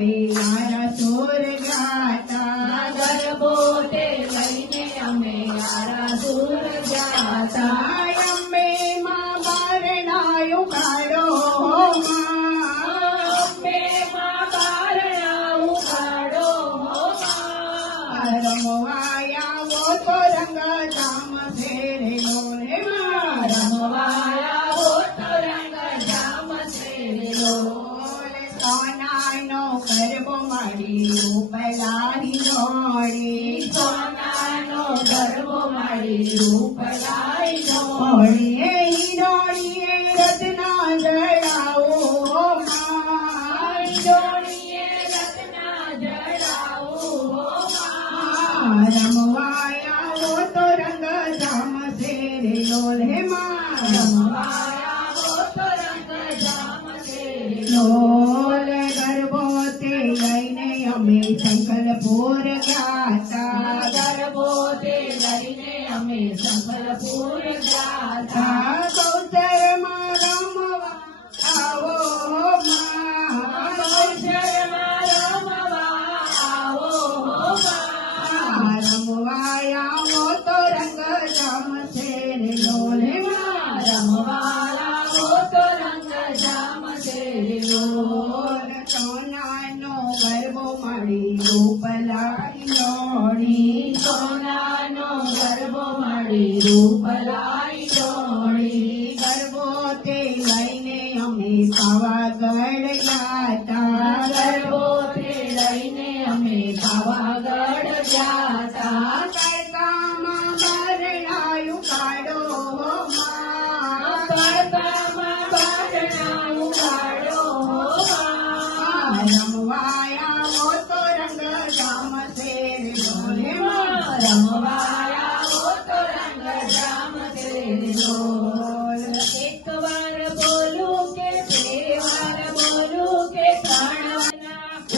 અમે યારા સુર ગાતા ગરબો તે લઈને અમે યારા દૂર જાતા અંબે માં બારણાયું કાઢો અંબે માં બારણા ઉઘાડો રમવાયા વો તો રંગ ધામ ફેરેલો રે રમવાયા હો તો રંગ જામ છેડેલો સોનાનો ગરબો મારી રૂપલાની જોડી સોનાનો ગરબો મારી રૂપલાઈ જોડી હોળીએ હિરોળીએ રત્ના જડાવો જોડીએ રત્ના જડાવો રમવાયા વો તો રંગ ધામ ફેરેલો રે રમવાયા હો તો રંગ જામ છેડેલો લોલ ગરબો તે લઈને અમે સંકલપુર ગાતા ગરબો તે લઈને અમે સંબલપુર જાતા કૌશરમાં રમવા આવો શર્મા રમવા આવો રમવાયા વો તો રંગ જામ છે રે લોલે રમવાલા હો તો રંગ જામ છેડેલો સોનાનો ગરબો મારી રૂપલાઈ લોડી સોનાનો ગરબો મારી રૂપલાઈ જોડી ગરબો તે લઈને અમે પાવાગઢ ગાતા ગરબો તે લઈને અમે પાવાગઢ જાતા તડકામાં બરણાયું કાઢો તડકામાં બારણા ઉઘાડો રમવાયા વો તો રંગ જામ છે રે રમવાયા હો તો રંગ જામ છેડેલો એક વાર બોલું કે બે વાર બોલું કે ત્રણ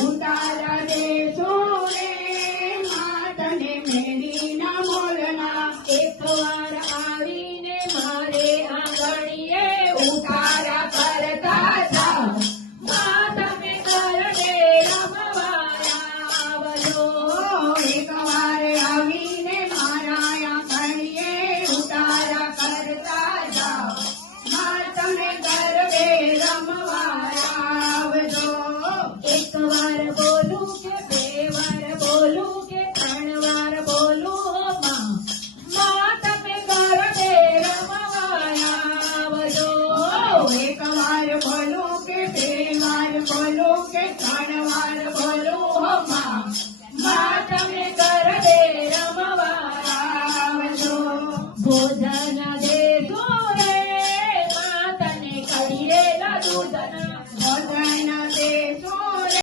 ઉતારા દેશો રે માતને મેલીના બોલના એક વાર આવીને મારે આંગણીએ ઉતારા કરતા જાઓ તમે કરડે રમવાયા આવજો એકવાર આવીને મારા આંગણીએ ઉતારા કરતા જાઓ તમે ગરબે રમવા આવજો એક વાર બોલું કે બે વાર બોલું કે ત્રણ વાર બોલું માં તમે કરડે રમવાયા આવજો એકવાર બોલો કે બે વાર બોલો કે ત્રણ વાર બોલો માં તમે કરડે રમવાયા આવજો ભોજન દેજો રે માં તને કડીરેલા દૂધના ભજન દેશો